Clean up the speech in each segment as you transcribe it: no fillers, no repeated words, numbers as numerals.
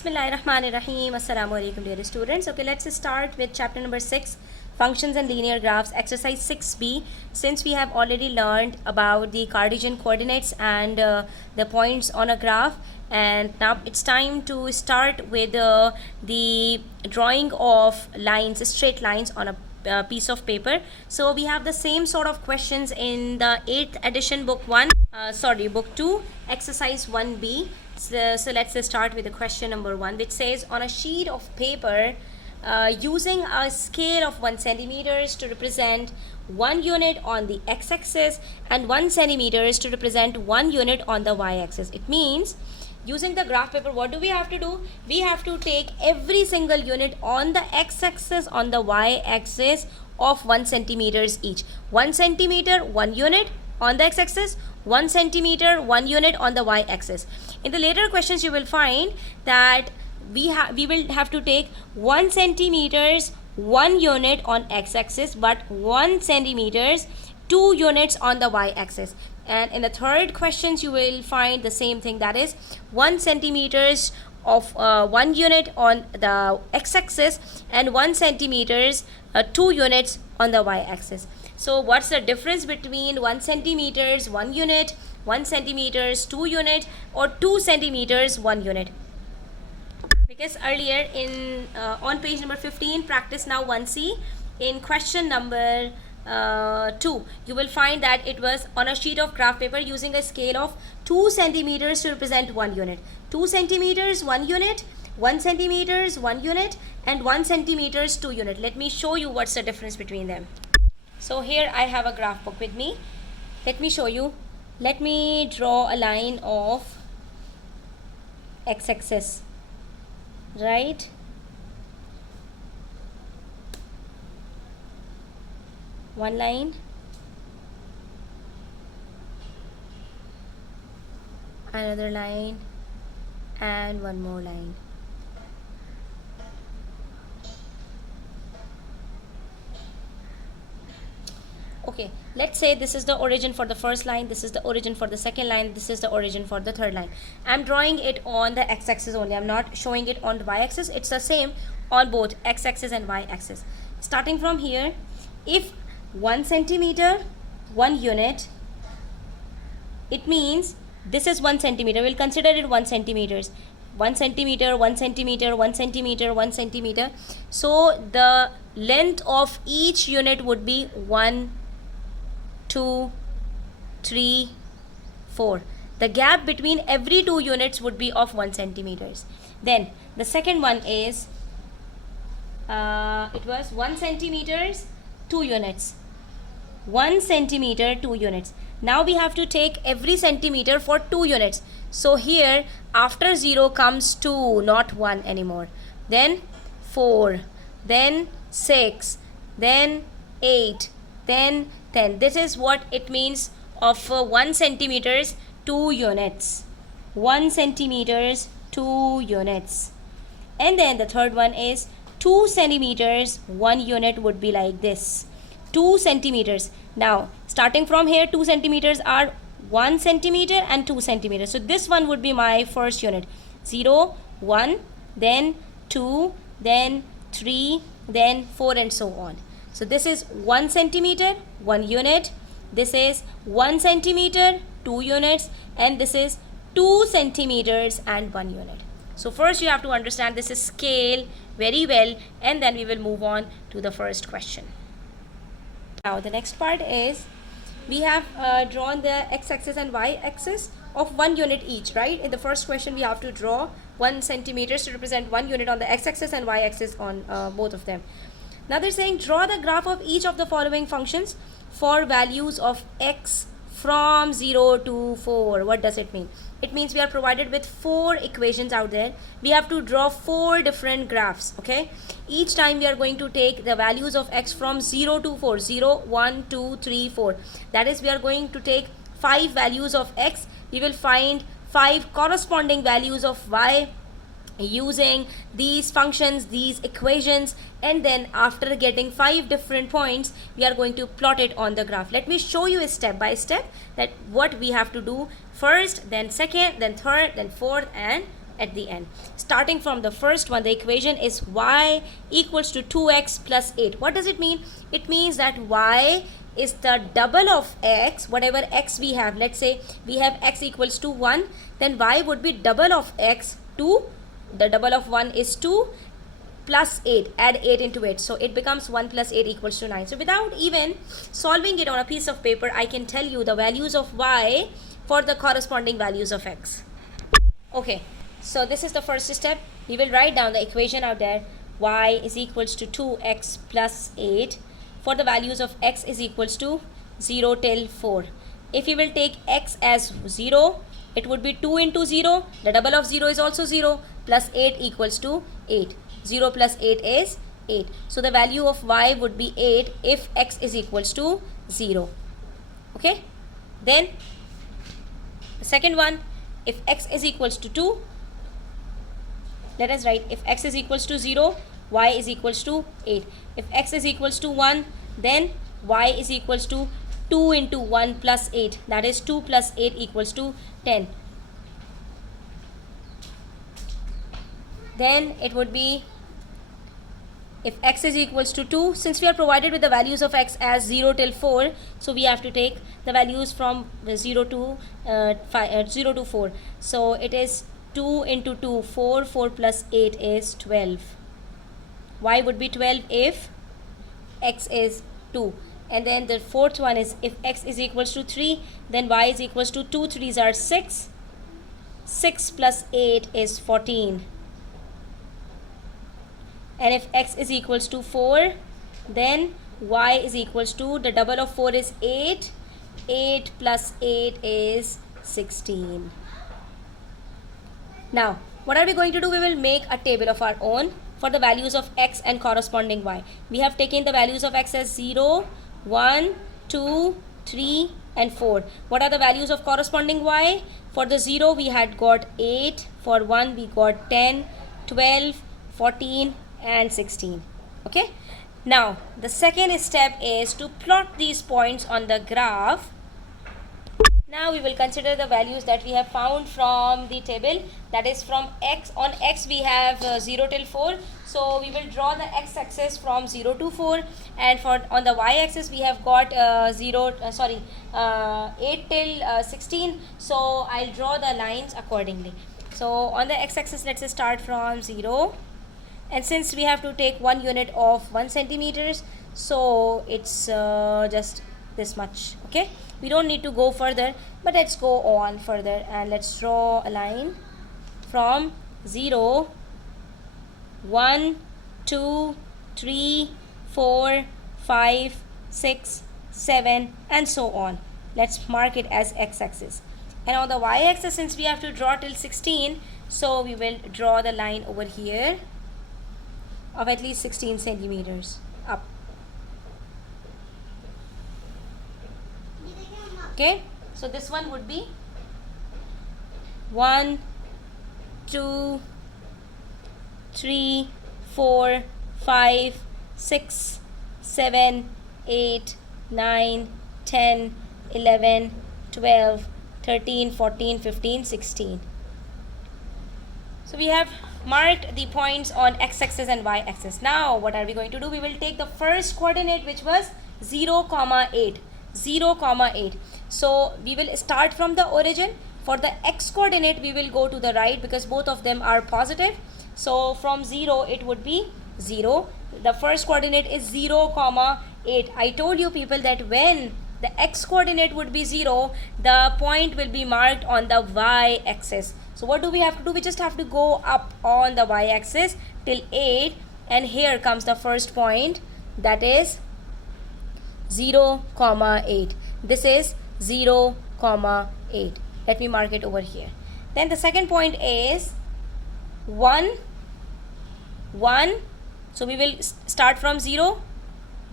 Bismillahirrahmanirrahim. Assalamu alaikum dear students. Okay, let's start with chapter number 6, functions and linear graphs, exercise 6b. Since we have already learned about the Cartesian coordinates and the points on a graph, and now it's time to start with the drawing of lines, straight lines on a piece of paper. So we have the same sort of questions in the 8th edition book 2, exercise 1b. So let's start with the question number 1, which says, on a sheet of paper using a scale of 1 centimeters to represent 1 unit on the x-axis and 1 centimeters to represent 1 unit on the y-axis. It means, using the graph paper, what do we have to do? We have to take every single unit on the x-axis, on the y-axis of 1 centimeters each. 1 centimeter, 1 unit on the x-axis, 1 centimeter, 1 unit on the y-axis. In the later questions, you will find that we will have to take 1 centimeters, 1 unit on x-axis, but 1 centimeters, 2 units on the y-axis. And in the third questions, you will find the same thing, that is 1 centimeters of 1 unit on the x-axis and 1 centimeters, 2 units on the y-axis. So what's the difference between 1 centimeters, 1 unit, 1 centimeters, 2 unit, or 2 centimeters, 1 unit? Because earlier in on page number 15, practice now 1c, in question number 2, you will find that it was on a sheet of graph paper using a scale of 2 centimeters to represent 1 unit. 2 centimeters, 1 unit, 1 centimeters, 1 unit, and 1 centimeters, 2 unit. Let me show you what's the difference between them. So here I have a graph book with me. Let me show you. Let me draw a line of x-axis, right? One line, another line, and one more line. Okay, let's say this is the origin for the first line, this is the origin for the second line, this is the origin for the third line. I'm drawing it on the x-axis only. I'm not showing it on the y-axis. It's the same on both x-axis and y-axis. Starting from here, if 1 centimeter, 1 unit, it means this is 1 centimeter. We'll consider it 1 centimeters. 1 centimeter, 1 centimeter, 1 centimeter, 1 centimeter. So the length of each unit would be 1, 2, 3, 4. The gap between every 2 units would be of 1 centimeters. Then the second one is it was 1 centimeters, 2 units. 1 centimeter, 2 units. Now we have to take every centimeter for 2 units. So here after 0 comes 2, not 1 anymore. Then 4, then 6, then 8, then 10. This is what it means of 1 centimeters, 2 units. 1 centimeters, 2 units. And then the third one is 2 centimeters, 1 unit would be like this. 2 centimeters. Now starting from here, 2 centimeters are 1 centimeter and 2 centimeters. So this one would be my first unit. 0, 1, then 2, then 3, then 4, and so on. So this is 1 centimeter, 1 unit. This is 1 centimeter, 2 units, and this is 2 centimeters and 1 unit. So first you have to understand this is scale very well, and then we will move on to the first question. Now the next part is, we have drawn the x-axis and y-axis of 1 unit each, right? In the first question we have to draw 1 centimeters to represent 1 unit on the x-axis and y-axis on both of them. Now they're saying, draw the graph of each of the following functions for values of x from 0 to 4. What does it mean? It means we are provided with 4 equations out there. We have to draw 4 different graphs, okay? Each time we are going to take the values of x from 0 to 4. 0, 1, 2, 3, 4. That is, we are going to take 5 values of x. We will find 5 corresponding values of y using these functions, these equations, and then after getting 5 different points, we are going to plot it on the graph. Let me show you step by step that what we have to do first, then second, then third, then fourth, and at the end. Starting from the first one, the equation is y equals to 2x plus 8. What does it mean? It means that y is the double of x, whatever x we have. Let's say we have x equals to 1, then y would be double of x, 2. The double of 1 is 2 plus 8. Add 8 into it. So it becomes 1 plus 8 equals to 9. So without even solving it on a piece of paper, I can tell you the values of y for the corresponding values of x. Okay, so this is the first step. We will write down the equation out there. Y is equals to 2x plus 8 for the values of x is equals to 0 till 4. If you will take x as 0, it would be 2 into 0. The double of 0 is also 0 plus 8 equals to 8. 0 plus 8 is 8. So the value of y would be 8 if x is equals to 0. Okay. Then the second one, if x is equals to 2, let us write if x is equals to 0, y is equals to 8. If x is equals to 1, then y is equals to 2 into 1 plus 8. That is 2 plus 8 equals to 10. Then it would be if x is equals to 2, since we are provided with the values of x as 0 till 4, so we have to take the values from 0 to 4. So it is 2 into 2, 4, 4 plus 8 is 12. Y would be 12 if x is 2. And then the fourth one is if x is equals to 3, then y is equals to 2 3s are 6. 6 plus 8 is 14. And if x is equals to 4, then y is equals to, the double of 4 is 8. 8 plus 8 is 16. Now, what are we going to do? We will make a table of our own for the values of x and corresponding y. We have taken the values of x as 0, 1, 2, 3 and 4. What are the values of corresponding y? For the 0 we had got 8, for 1 we got 10, 12, 14 and 16. Okay. Now the second step is to plot these points on the graph. Now we will consider the values that we have found from the table, that is from x. On x we have 0 till 4, so we will draw the x-axis from 0 to 4, and for on the y-axis we have got 8 till 16, so I'll draw the lines accordingly. So on the x-axis, let's start from 0, and since we have to take 1 unit of 1 centimeters, so it's just this much. Okay, we don't need to go further, but let's go on further and let's draw a line from 0, 1, 2, 3, 4, 5, 6, 7 and so on. Let's mark it as x-axis. And on the y-axis, since we have to draw till 16, so we will draw the line over here of at least 16 centimeters up. Okay, so this one would be 1, 2, 3, 4, 5, 6, 7, 8, 9, 10, 11, 12, 13, 14, 15, 16. So we have marked the points on x-axis and y-axis. Now what are we going to do? We will take the first coordinate, which was 0, 8. 0, 8. So we will start from the origin. For the x coordinate, we will go to the right because both of them are positive. So from 0, it would be 0. The first coordinate is 0, 8. I told you people that when the x coordinate would be 0, the point will be marked on the y-axis. So what do we have to do? We just have to go up on the y-axis till 8, and here comes the first point, that is 0, 8. This is 0, 8. Let me mark it over here. Then the second point is 1, 1. So we will start from 0,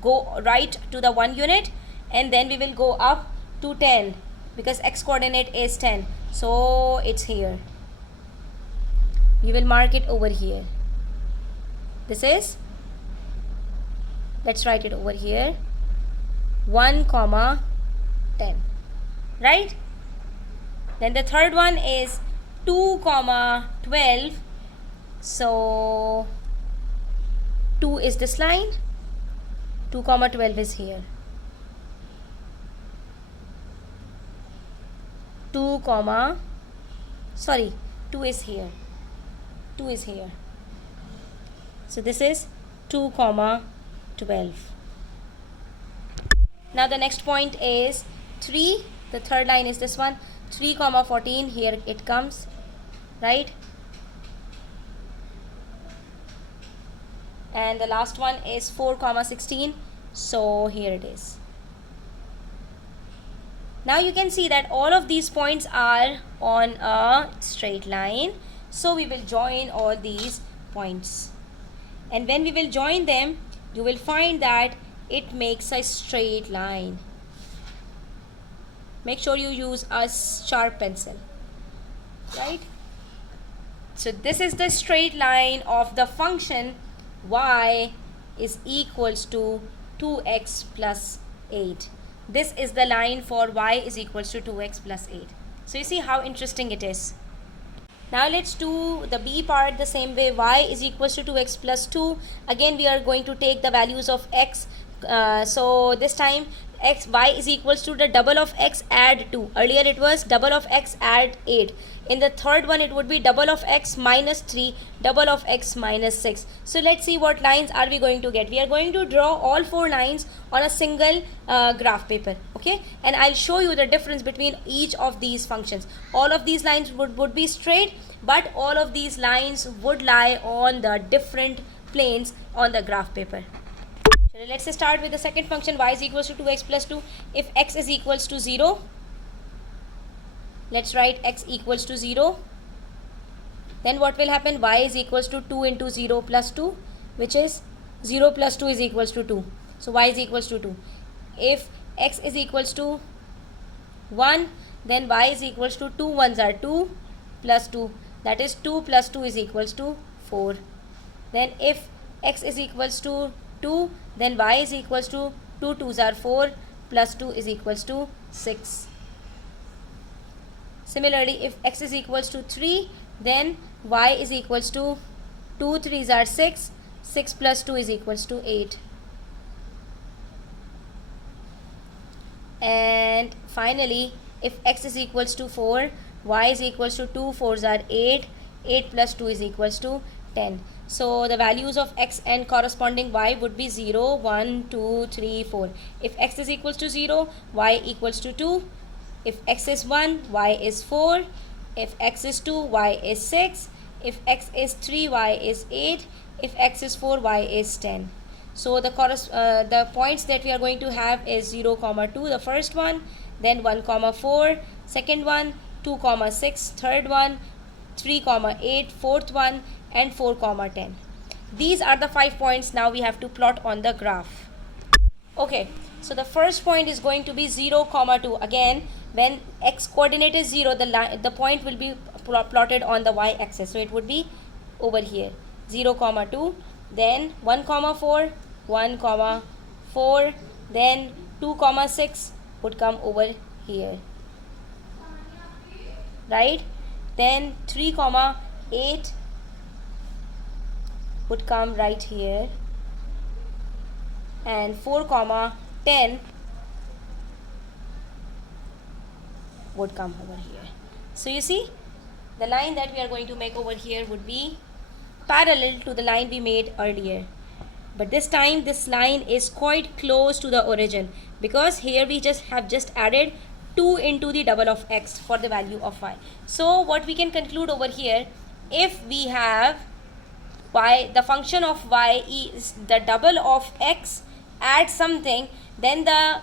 go right to the 1 unit, and then we will go up to 10 because x coordinate is 10. So it's here. We will mark it over here. This is, let's write it over here, 1, 10. Right? Then the third one is 2 comma 12. So 2 is this line, 2 comma 12 is here. 2 comma, sorry, 2 is here. 2 is here. So this is 2 comma 12. Now the next point is 3. The third line is this one, 3 comma 14. Here it comes, right? And the last one is 4 comma 16. So here it is. Now you can see that all of these points are on a straight line. So we will join all these points. And when we will join them, you will find that it makes a straight line. Make sure you use a sharp pencil, right? So this is the straight line of the function y is equals to 2x plus 8. This is the line for y is equals to 2x plus 8. So you see how interesting it is. Now let's do the b part the same way. Y is equals to 2x plus 2. Again we are going to take the values of x. So this time y is equals to the double of x add 2. Earlier it was double of x add 8. In the third one it would be double of x minus 3, double of x minus 6. So let's see what lines are we going to get. We are going to draw all 4 lines on a single graph paper, okay? And I'll show you the difference between each of these functions. All of these lines would be straight, but all of these lines would lie on the different planes on the graph paper. So let's start with the second function, y is equals to 2x plus 2. If x is equals to 0, let's write x equals to 0. Then what will happen? Y is equals to 2 into 0 plus 2, which is 0 plus 2 is equals to 2. So y is equals to 2. If x is equals to 1, then y is equals to 2 ones are 2 plus 2. That is 2 plus 2 is equals to 4. Then if x is equals to 2, then y is equals to 2 2s are 4 plus 2 is equals to 6. Similarly, if x is equals to 3, then y is equals to 2 3s are 6, 6 plus 2 is equals to 8. And finally, if x is equals to 4, y is equals to 2 4s are 8, 8 plus 2 is equals to 10. So the values of x and corresponding y would be 0, 1, 2, 3, 4. If x is equals to 0, y equals to 2. If x is 1, y is 4. If x is 2, y is 6. If x is 3, y is 8. If x is 4, y is 10. So the points that we are going to have is 0, 2, the first one, then 1, 4, second one, 2, 6, third one, 3, 8, fourth one, and 4, 10. These are the 5 points now we have to plot on the graph. Okay, so the first point is going to be 0, 2. Again, when x coordinate is 0, the point will be plotted on the y-axis. So it would be over here, 0, 2, then 1, 4, 1, 4, then 2, 6 would come over here, right? Then 3, 8 would come right here, and 4, 10 would come over here. So you see, the line that we are going to make over here would be parallel to the line we made earlier. But this time this line is quite close to the origin, because here we have just added 2 into the double of x for the value of y. So what we can conclude over here, if we have y, the function of y is the double of x, add something, then the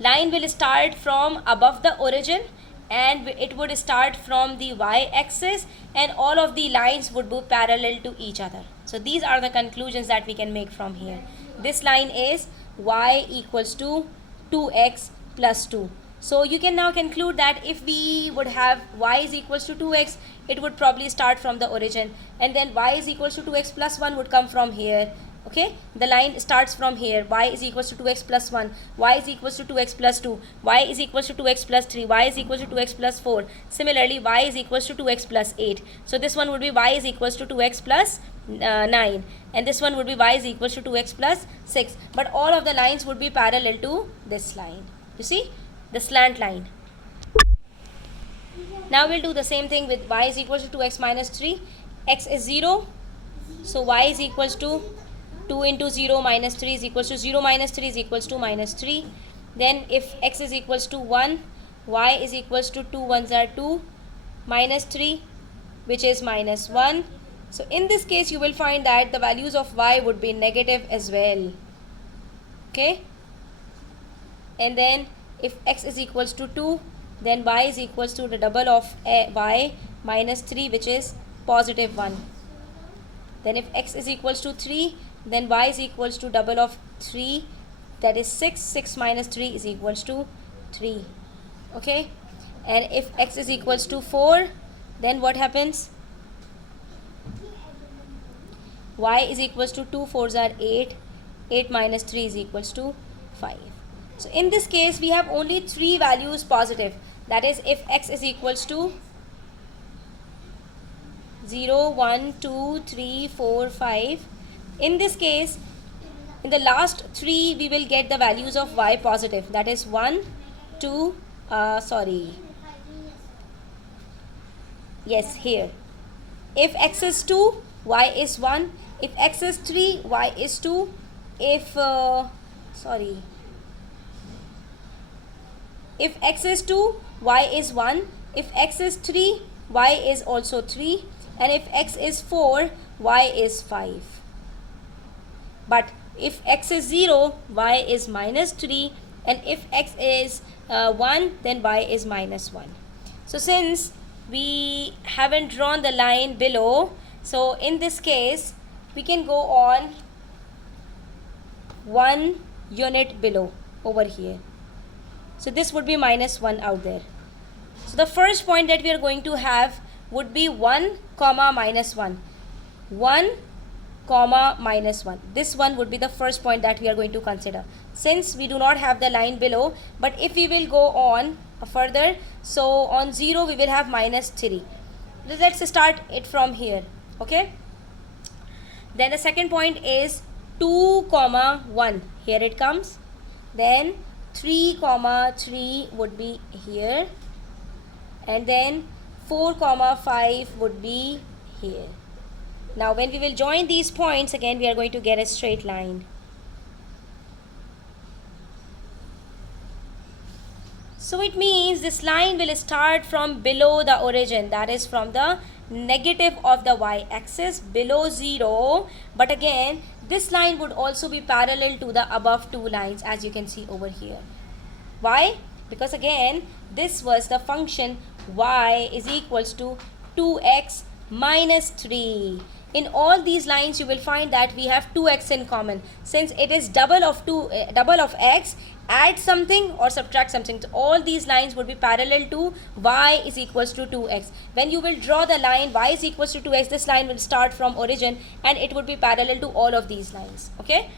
line will start from above the origin and it would start from the y-axis, and all of the lines would be parallel to each other. So these are the conclusions that we can make from here. This line is y equals to 2x plus 2. So you can now conclude that if we would have y is equals to 2x, it would probably start from the origin, and then y is equals to 2x plus 1 would come from here, Okay, the line starts from here. Y is equals to 2x plus 1, y is equals to 2x plus 2, y is equals to 2x plus 3, y is equals to 2x plus 4. Similarly, y is equals to 2x plus 8. So this one would be y is equals to 2x plus 9, and this one would be y is equals to 2x plus 6. But all of the lines would be parallel to this line. You see, the slant line. Now we'll do the same thing with y is equals to 2x minus 3. X is 0. So y is equals to 2 into 0 minus 3 is equals to 0 minus 3 is equals to minus 3. Then if x is equals to 1, y is equals to 2 ones are 2 minus 3, which is minus 1. So in this case you will find that the values of y would be negative as well. Okay. And then if x is equals to 2, then y is equals to the double of y minus 3, which is positive 1. Then if x is equals to 3, then y is equals to double of 3, that is 6. 6 minus 3 is equals to 3. Okay. And if x is equals to 4, then what happens? Y is equals to 2 4s are 8. 8 minus 3 is equals to 5. So in this case we have only 3 values positive. That is, if x is equals to 0, 1, 2, 3, 4, 5. In this case, in the last 3 we will get the values of y positive. That is 1, 2, yes, here. If x is 2, y is 1. If x is 3, y is 2. If x is 2, y is 1. If x is 3, y is also 3. And if x is 4, y is 5. But if x is 0, y is minus 3. And if x is 1, then y is minus 1. So since we haven't drawn the line below, so in this case we can go on 1 unit below over here. So this would be minus 1 out there. So the first point that we are going to have would be 1 comma minus 1. 1 comma minus 1. This one would be the first point that we are going to consider, since we do not have the line below. But if we will go on further, so on 0 we will have minus 3. Let's start it from here. Okay. Then the second point is 2 comma 1. Here it comes. Then 3 comma 3 would be here. And then 4 comma 5 would be here. Now when we will join these points, again we are going to get a straight line. So it means this line will start from below the origin, that is from the negative of the y-axis below 0. But again this line would also be parallel to the above two lines, as you can see over here. Why? Because again this was the function y is equals to 2x minus 3. In all these lines you will find that we have 2x in common. Since it is double of x, add something or subtract something. So all these lines would be parallel to y is equals to 2x. When you will draw the line y is equals to 2x, this line will start from origin and it would be parallel to all of these lines. Okay.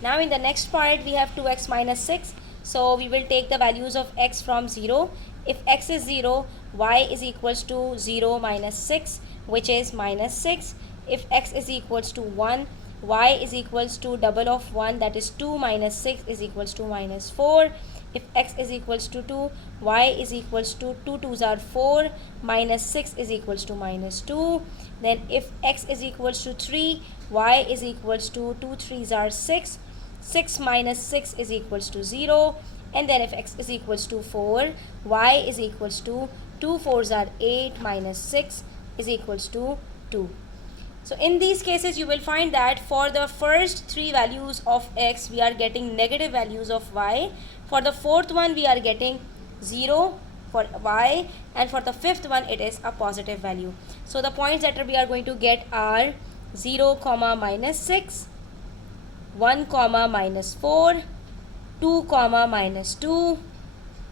Now in the next part we have 2x minus 6. So we will take the values of x from 0. If x is 0, y is equals to 0 minus 6, which is minus 6. If x is equals to 1, y is equals to double of 1, that is 2 minus 6 is equals to minus 4. If x is equals to 2, y is equals to 2 2s are 4, minus 6 is equals to minus 2. Then if x is equals to 3, y is equals to 2 3s are 6. 6 minus 6 is equals to 0. And then if x is equals to 4, y is equals to 2 4s are 8 minus 6 is equals to 2. So in these cases you will find that for the first 3 values of x we are getting negative values of y. For the fourth one we are getting 0 for y, and for the fifth one it is a positive value. So the points that we are going to get are 0 comma minus 6, 1 comma minus 4, 2 comma minus 2,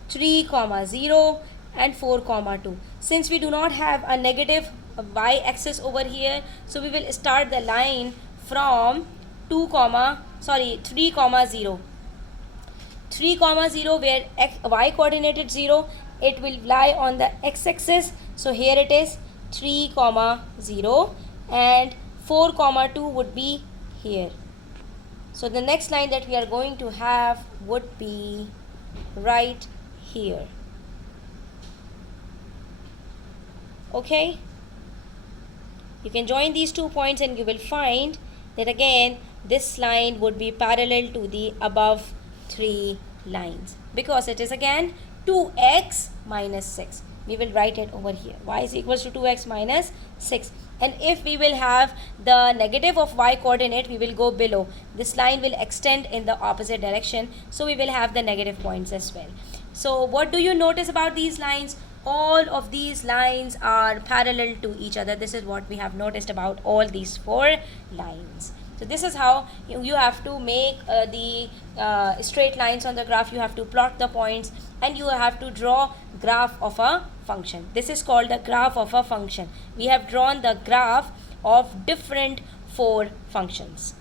3 comma 0 and 4 comma 2. Since we do not have a negative y-axis over here, so we will start the line from 3 comma 0. 3 comma 0 where y coordinate is 0, it will lie on the x-axis. So here it is 3 comma 0 and 4 comma 2 would be here. So the next line that we are going to have would be right here. Okay, you can join these 2 points and you will find that again this line would be parallel to the above 3 lines because it is again 2x minus 6. We will write it over here. Y is equals to 2x minus 6. And if we will have the negative of y coordinate, we will go below. This line will extend in the opposite direction. So we will have the negative points as well. So what do you notice about these lines? All of these lines are parallel to each other. This is what we have noticed about all these 4 lines. So this is how you have to make the straight lines on the graph. You have to plot the points and you have to draw graph of a function. This is called the graph of a function. We have drawn the graph of different 4 functions.